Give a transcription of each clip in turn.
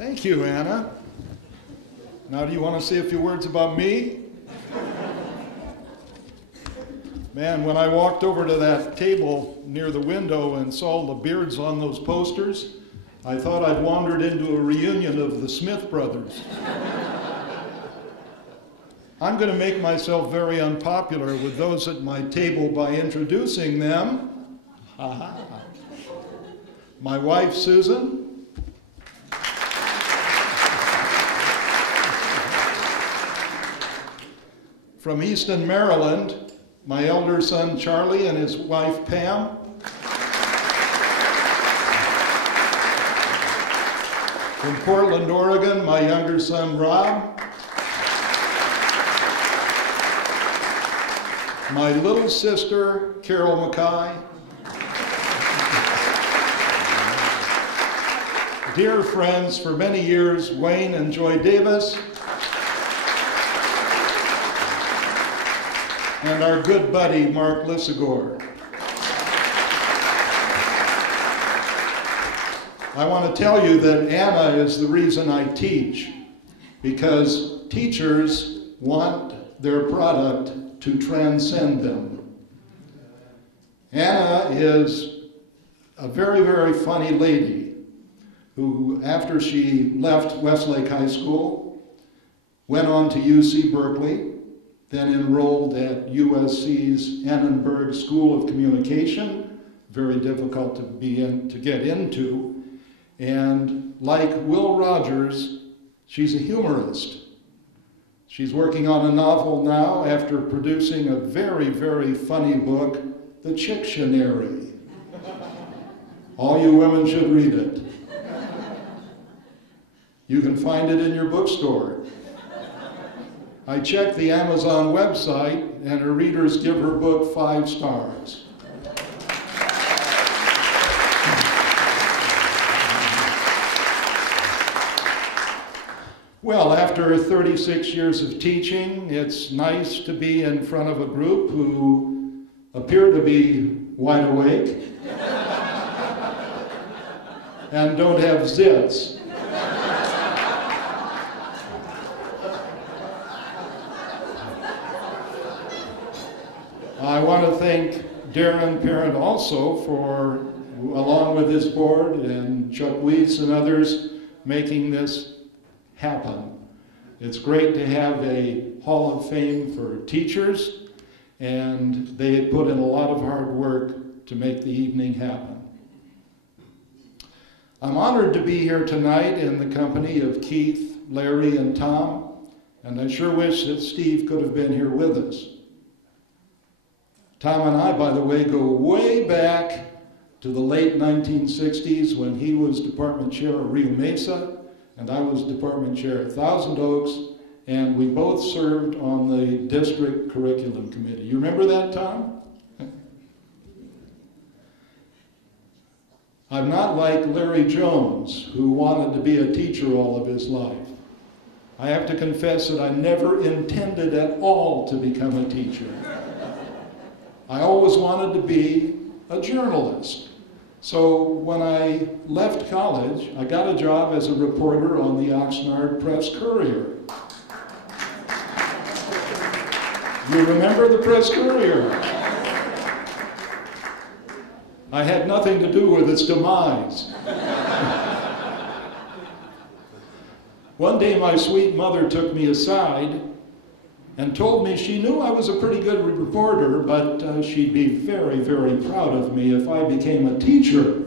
Thank you, Anna. Now, do you want to say a few words about me? Man, when I walked over to that table near the window and saw the beards on those posters, I thought I'd wandered into a reunion of the Smith brothers. I'm going to make myself very unpopular with those at my table by introducing them. My wife, Susan. From Easton, Maryland, my elder son, Charlie, and his wife, Pam. From Portland, Oregon, my younger son, Rob. My little sister, Carol Mackay. Dear friends for many years, Wayne and Joy Davis. And our good buddy, Mark Lissagore. I want to tell you that Anna is the reason I teach, because teachers want their product to transcend them. Anna is a very, very funny lady who, after she left Westlake High School, went on to UC Berkeley, then enrolled at USC's Annenberg School of Communication, very difficult to get into. And like Will Rogers, she's a humorist. She's working on a novel now after producing a very, very funny book, The Chictionary. All you women should read it. You can find it in your bookstore. I checked the Amazon website, and her readers give her book 5 stars. Well, after 36 years of teaching, it's nice to be in front of a group who appear to be wide awake and don't have zits. I want to thank Darren Parent also for, along with his board and Chuck Weiss and others, making this happen. It's great to have a Hall of Fame for teachers, and they put in a lot of hard work to make the evening happen. I'm honored to be here tonight in the company of Keith, Larry, and Tom, and I sure wish that Steve could have been here with us. Tom and I, by the way, go way back to the late 1960s when he was department chair at Rio Mesa and I was department chair at Thousand Oaks, and we both served on the district curriculum committee. You remember that, Tom? I'm not like Larry Jones, who wanted to be a teacher all of his life. I have to confess that I never intended at all to become a teacher. I always wanted to be a journalist. So when I left college, I got a job as a reporter on the Oxnard Press Courier. You remember the Press Courier? I had nothing to do with its demise. One day my sweet mother took me aside and told me she knew I was a pretty good reporter, but she'd be very, very proud of me if I became a teacher.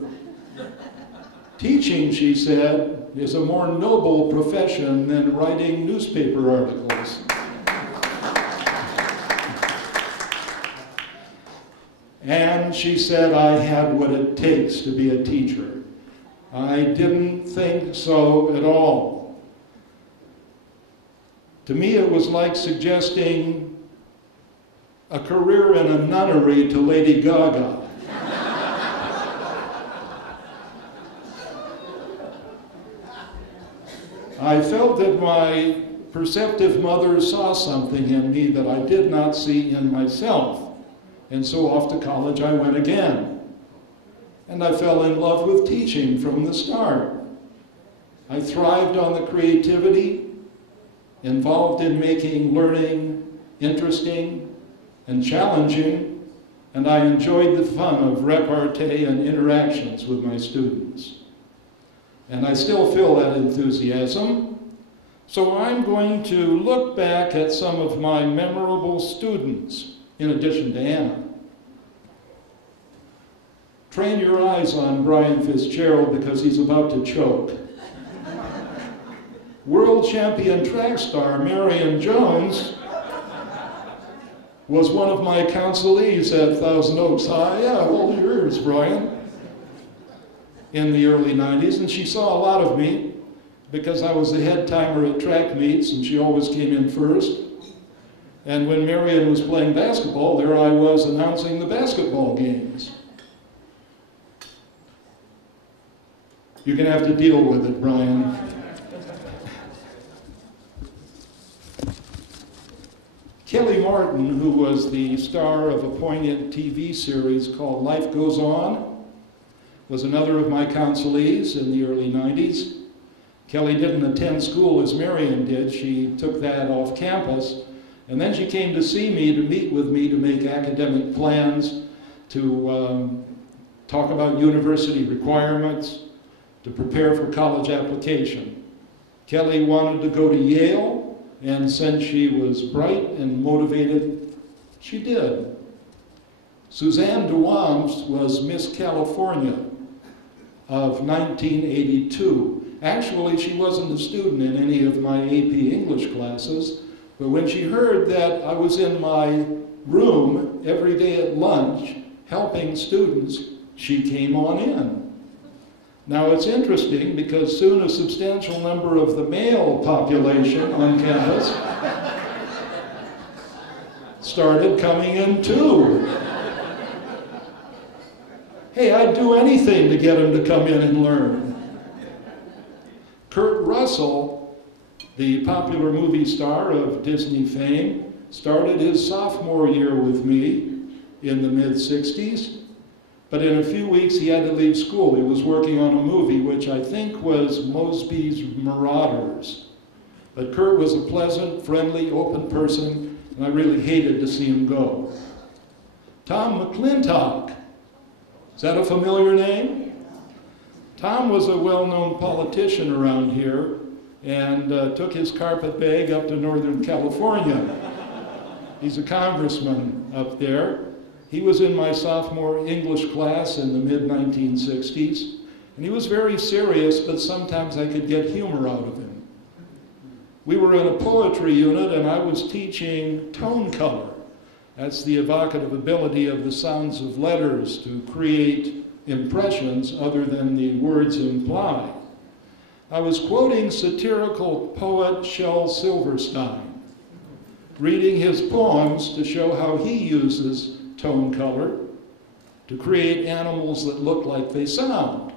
Teaching, she said, is a more noble profession than writing newspaper articles. And she said I had what it takes to be a teacher. I didn't think so at all. To me, it was like suggesting a career in a nunnery to Lady Gaga. I felt that my perceptive mother saw something in me that I did not see in myself. And so off to college I went again. And I fell in love with teaching from the start. I thrived on the creativity, involved in making learning interesting and challenging, and I enjoyed the fun of repartee and interactions with my students. And I still feel that enthusiasm, so I'm going to look back at some of my memorable students, in addition to Anna. Train your eyes on Brian Fitzgerald because he's about to choke. World champion track star Marion Jones was one of my counselees at Thousand Oaks High. Yeah, hold your ears, Brian. In the early 90s, and she saw a lot of me because I was the head timer at track meets, and she always came in first. And when Marion was playing basketball, there I was announcing the basketball games. You're going to have to deal with it, Brian. Kelly Martin, who was the star of a poignant TV series called Life Goes On, was another of my counselees in the early 90s. Kelly didn't attend school as Marion did. She took that off campus. And then she came to see me, to meet with me, to make academic plans, to talk about university requirements, to prepare for college application. Kelly wanted to go to Yale, and since she was bright and motivated, she did. Suzanne DeWams was Miss California of 1982. Actually, she wasn't a student in any of my AP English classes, but when she heard that I was in my room every day at lunch helping students, she came on in. Now it's interesting because soon a substantial number of the male population on campus started coming in too. Hey, I'd do anything to get them to come in and learn. Kurt Russell, the popular movie star of Disney fame, started his sophomore year with me in the mid-60s. But in a few weeks, he had to leave school. He was working on a movie, which I think was Mosby's Marauders. But Kurt was a pleasant, friendly, open person, and I really hated to see him go. Tom McClintock. Is that a familiar name? Tom was a well-known politician around here and took his carpet bag up to Northern California. He's a congressman up there. He was in my sophomore English class in the mid-1960s, and he was very serious, but sometimes I could get humor out of him. We were in a poetry unit, and I was teaching tone color. That's the evocative ability of the sounds of letters to create impressions other than the words imply. I was quoting satirical poet Shel Silverstein, reading his poems to show how he uses tone color to create animals that look like they sound.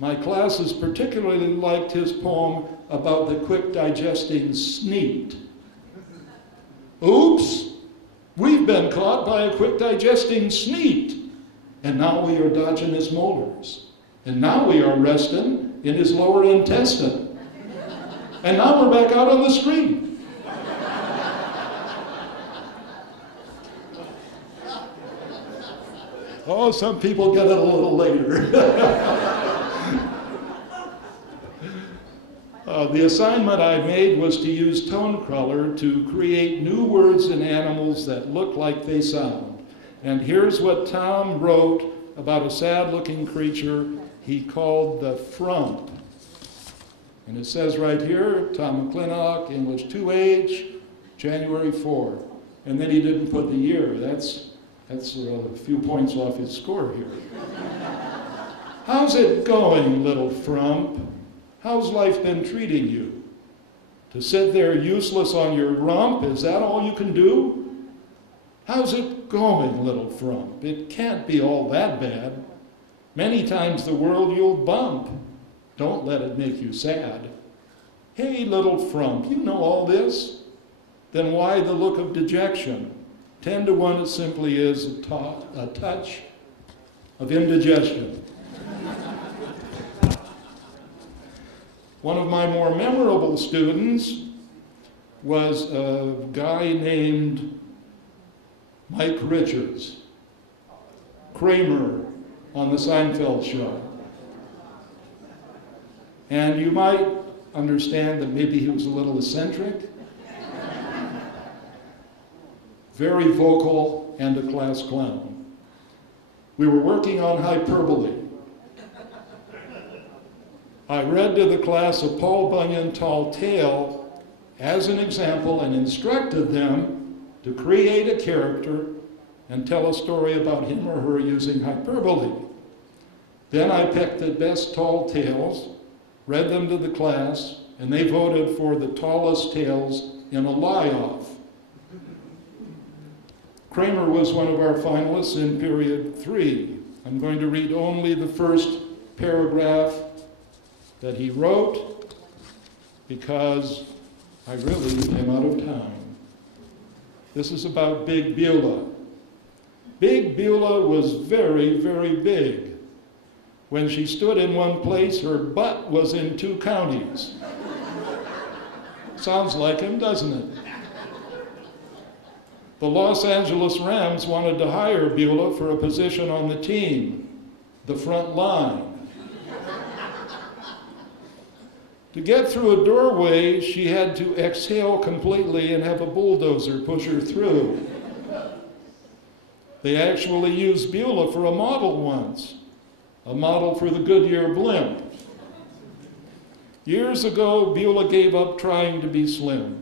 My classes particularly liked his poem about the quick digesting sneet. Oops, we've been caught by a quick digesting sneet, and now we are dodging his molars, and now we are resting in his lower intestine, and now we're back out on the street. Oh, some people get it a little later. The assignment I made was to use tone color to create new words and animals that look like they sound. And here's what Tom wrote about a sad-looking creature he called the frump. And it says right here, Tom McClintock, English 2H, January 4. And then he didn't put the year. That's a few points off his score here. How's it going, little frump? How's life been treating you? To sit there useless on your rump, is that all you can do? How's it going, little frump? It can't be all that bad. Many times the world you'll bump. Don't let it make you sad. Hey, little frump, you know all this? Then why the look of dejection? 10 to 1, it simply is a touch of indigestion. One of my more memorable students was a guy named Mike Richards, Kramer on the Seinfeld show. And you might understand that maybe he was a little eccentric, very vocal, and a class clown. We were working on hyperbole. I read to the class a Paul Bunyan tall tale as an example and instructed them to create a character and tell a story about him or her using hyperbole. Then I picked the best tall tales, read them to the class, and they voted for the tallest tales in a lie-off. Kramer was one of our finalists in period 3. I'm going to read only the first paragraph that he wrote because I really am out of time. This is about Big Beulah. Big Beulah was very, very big. When she stood in one place, her butt was in 2 counties. Sounds like him, doesn't it? The Los Angeles Rams wanted to hire Beulah for a position on the team, the front line. To get through a doorway, she had to exhale completely and have a bulldozer push her through. They actually used Beulah for a model once, a model for the Goodyear blimp. Years ago, Beulah gave up trying to be slim.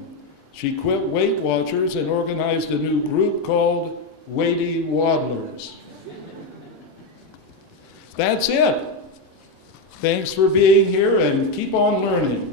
She quit Weight Watchers and organized a new group called Weighty Waddlers. That's it. Thanks for being here and keep on learning.